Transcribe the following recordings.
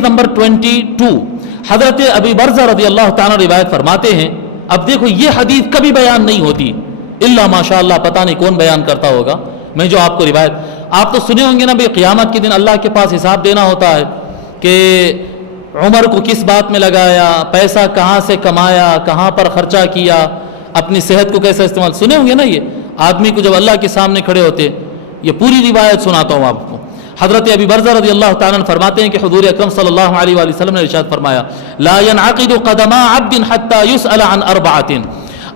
Number 22 हजरत अबी बरज़ा रज़ी अल्लाह ताला रिवायत फरमाते हैं। अब देखो ये हदीस कभी बयान नहीं होती इल्ला माशाअल्लाह, पता नहीं कौन बयान करता होगा। मैं जो आपको रिवायत, आप तो सुने होंगे ना भाई, क़यामत के दिन अल्लाह के पास हिसाब देना होता है कि उमर को किस बात में लगाया, पैसा कहाँ से कमाया, कहाँ पर खर्चा किया, अपनी सेहत को कैसे इस्तेमाल। सुने होंगे ना ये आदमी को जब अल्लाह के सामने खड़े होते। ये पूरी रिवायत सुनाता हूँ आपको। हज़रत अबी बरज़ा रज़ी अल्लाह ताला फरमाते हैं कि हुज़ूर अकरम सल्लल्लाहु अलैहि वसल्लम ने इरशाद फरमाया, ला यनअक़िदु क़दमा अब्दिन हत्ता युसअल अन अर्बअतिन।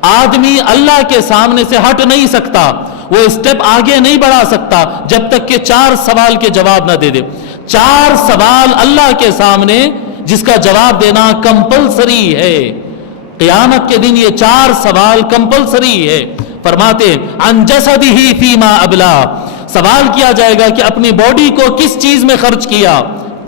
आदमी अल्लाह के सामने से हट नहीं सकता, वो स्टेप आगे नहीं बढ़ा सकता जब तक कि 4 सवाल के जवाब ना दे दे। 4 सवाल अल्लाह के सामने जिसका जवाब देना कंपलसरी है। क़यामत के दिन ये 4 सवाल कंपलसरी है। फरमाते अन जसदिही फीमा अबला, सवाल किया जाएगा कि अपनी बॉडी को किस चीज में खर्च किया,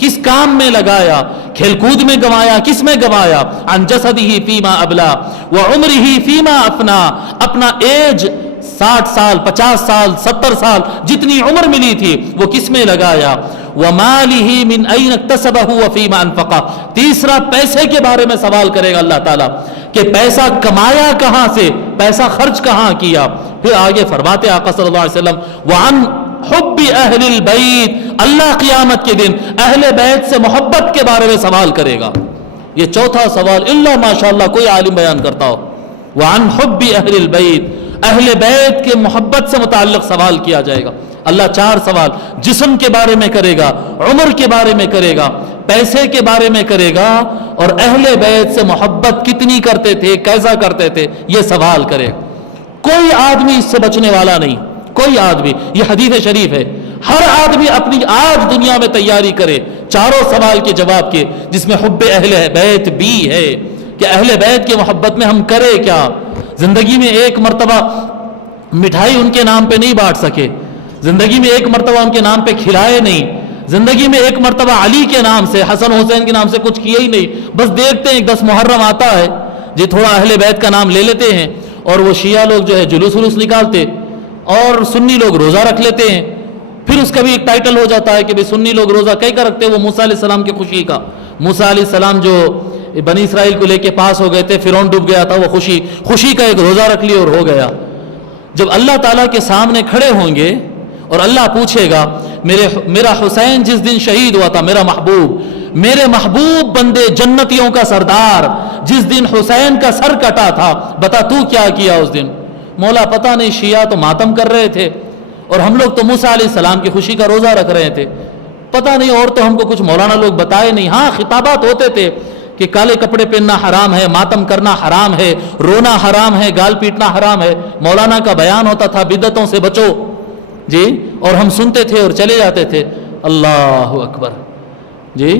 किस काम में लगाया, खेलकूद में गंवाया, किस में गंवाया। अन जसदिही फीमा अबला व उम्रिही फीमा अफना, अपना एज 60 साल 50 साल 70 साल जितनी उम्र मिली थी वो किस में लगाया। व मालिही मिन ऐन इक्तसबहु व फीमा अनफक़ा, तीसरा पैसे के बारे में सवाल करेगा अल्लाह ताला कि पैसा कमाया कहां से, पैसा खर्च कहां किया। फिर आगे फरमाते आका सल्लल्लाहु अलैहि वसल्लम व अन हुब्बी अहलिल बैत, अल्लाह क़यामत के दिन अहले बैत से मोहब्बत के बारे में सवाल करेगा। ये चौथा सवाल इल्ला माशाअल्लाह कोई आलिम बयान करता हो। व अन हुब्बी अहलिल बैत, अहले बैत के मोहब्बत से मुताल्लिक़ सवाल किया जाएगा। अल्लाह 4 सवाल जिस्म के बारे में करेगा, उम्र के बारे में करेगा, पैसे के बारे में करेगा, और अहले बैत से मोहब्बत कितनी करते थे, कैसा करते थे, ये सवाल करेगा। कोई आदमी इससे बचने वाला नहीं, कोई आदमी। ये हदीस शरीफ है। हर आदमी अपनी आज दुनिया में तैयारी करे 4 सवाल के जवाब के, जिसमें हुब्बे अहले बैत भी है कि अहले बैत की मोहब्बत में हम करें क्या। जिंदगी में एक मर्तबा मिठाई उनके नाम पे नहीं बांट सके, जिंदगी में एक मर्तबा उनके नाम पे खिलाए नहीं, जिंदगी में एक मर्तबा अली के नाम से, हसन हुसैन के नाम से कुछ किया ही नहीं। बस देखते हैं 10 मुहर्रम आता है जी, थोड़ा अहले बैत का नाम ले लेते हैं, और वो शिया लोग जो है जुलूस उलूस निकालते, और सुन्नी लोग रोज़ा रख लेते हैं। फिर उसका भी एक टाइटल हो जाता है कि भाई सुन्नी लोग रोज़ा कई का रखते हैं, वो मूसा अलैहि सलाम की खुशी का। मूसा अलैहि सलाम जो बनी इसराइल को लेके पास हो गए थे, फिरौन डूब गया था, वो खुशी का एक रोज़ा रख लिया और हो गया। जब अल्लाह ताला के सामने खड़े होंगे और अल्लाह पूछेगा मेरा हुसैन जिस दिन शहीद हुआ था, मेरे महबूब बंदे जन्नतियों का सरदार जिस दिन हुसैन का सर कटा था, बता तू क्या किया उस दिन। मौला पता नहीं, शिया तो मातम कर रहे थे और हम लोग तो मूसा अलैहि सलाम की खुशी का रोज़ा रख रहे थे। पता नहीं, और तो हमको कुछ मौलाना लोग बताए नहीं। हाँ, खिताबात होते थे कि काले कपड़े पहनना हराम है, मातम करना हराम है, रोना हराम है, गाल पीटना हराम है। मौलाना का बयान होता था बिदअतों से बचो जी, और हम सुनते थे और चले जाते थे। अल्लाह अकबर जी।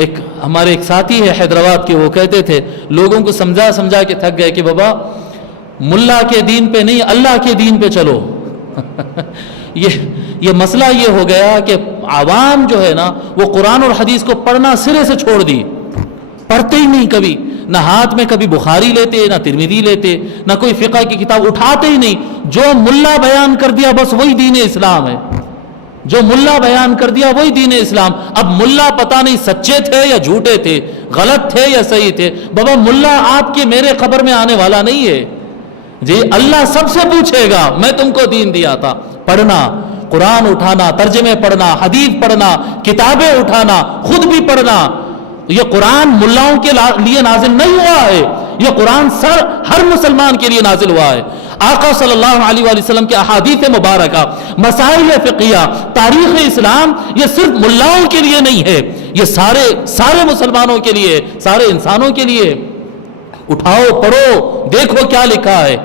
एक हमारे एक साथी है हैदराबाद के, वो कहते थे लोगों को समझा समझा के थक गए कि बाबा मुल्ला के दीन पे नहीं, अल्लाह के दीन पे चलो। ये मसला ये हो गया कि आवाम जो है ना, वो कुरान और हदीस को पढ़ना सिरे से छोड़ दी, पढ़ते ही नहीं कभी, ना हाथ में कभी बुखारी लेते, ना तिरमिज़ी लेते, ना कोई फ़िक़ह की किताब उठाते ही नहीं। जो मुल्ला बयान कर दिया बस वही दीन इस्लाम है, जो मुल्ला बयान कर दिया वही दीन इस्लाम। अब मुल्ला पता नहीं सच्चे थे या झूठे थे, गलत थे या सही थे। बाबा मुल्ला आपके मेरे खबर में आने वाला नहीं है जी। अल्लाह सबसे पूछेगा, मैं तुमको दीन दिया था। पढ़ना, कुरान उठाना, तर्जमे पढ़ना, हदीस पढ़ना, किताबें उठाना, खुद भी पढ़ना। ये कुरान मुल्लाओं के लिए नाजिल नहीं हुआ है, ये कुरान हर मुसलमान के लिए नाजिल हुआ है। आका सल्लल्लाहु अलैहि वसल्लम के अहादीस मुबारका, मसाइल फ़िक़हिया, तारीख़ इस्लाम, ये सिर्फ मुल्लाओं के लिए नहीं है, ये सारे मुसलमानों के लिए, सारे इंसानों के लिए। उठाओ, पढ़ो, देखो क्या लिखा है।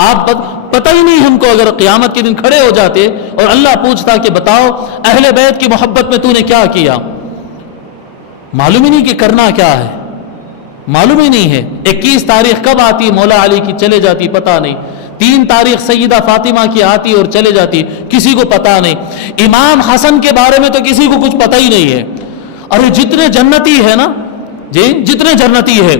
आप पता ही नहीं हमको, अगर क़यामत के दिन खड़े हो जाते और अल्लाह पूछता कि बताओ अहले बैत की मोहब्बत में तूने क्या किया, मालूम ही नहीं कि करना क्या है, मालूम ही नहीं है। 21 तारीख कब आती मौला अली की, चले जाती पता नहीं। 3 तारीख सैयदा फातिमा की आती और चले जाती, किसी को पता नहीं। इमाम हसन के बारे में तो किसी को कुछ पता ही नहीं है। अरे जितने जन्नती है ना जी, जितने जन्नती है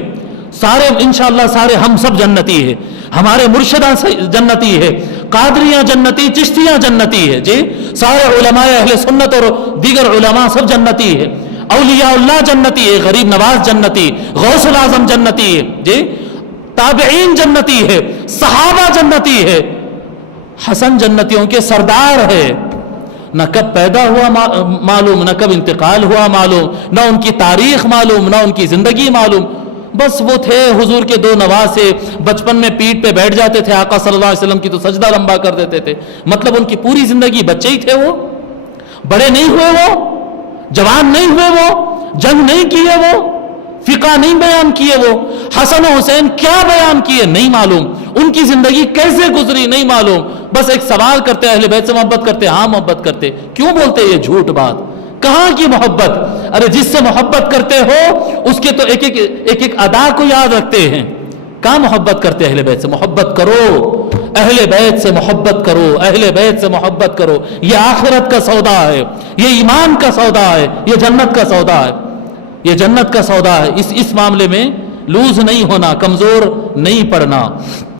सारे इंशाअल्लाह सारे हम सब जन्नती है। हमारे मुर्शिदा जन्नती है, कादरियां जन्नती, चिश्तियां जन्नती है जी, सारे उलमाए अहले सुन्नत और दीगर उलमा सब जन्नती है। اولیاء اللہ جنتی ہے، غریب نواز جنتی، غوث العظم جنتی ہے جی، تابعین جنتی ہے، صحابہ جنتی ہے، حسن جنتیوں کے سردار ہے، نہ کب پیدا ہوا معلوم، نہ کب انتقال ہوا معلوم، نہ ان کی تاریخ معلوم، نہ ان کی زندگی معلوم، بس وہ تھے حضور کے دو نواسے، بچپن میں پیٹھ پہ بیٹھ جاتے تھے آقا صلی اللہ علیہ وسلم کی تو سجدہ لمبا کر دیتے تھے، مطلب ان کی پوری زندگی بچے ہی تھے، وہ بڑے نہیں ہوئے، وہ جوان نہیں ہوئے، وہ جنگ نہیں کیے، وہ فقہ نہیں بیان کیے، وہ حسن و حسین کیا بیان کیے نہیں معلوم، ان کی زندگی کیسے گزری نہیں معلوم، بس ایک سوال کرتے اہل بیت سے محبت کرتے، ہاں محبت کرتے، کیوں بولتے یہ جھوٹ بات، کہاں کی محبت؟ ارے جس سے محبت کرتے ہو اس کے تو ایک ایک ادا کو یاد رکھتے ہیں، کہاں محبت کرتے اہل بیت سے؟ محبت کرو، اہل بیت سے محبت کرو، اہل بیت سے محبت کرو، یہ آخرت کا سودا ہے، یہ ایمان کا سودا ہے، یہ جنت کا سودا ہے، یہ جنت کا سودا ہے، اس معاملے میں لوز نہیں ہونا، کمزور نہیں پڑنا۔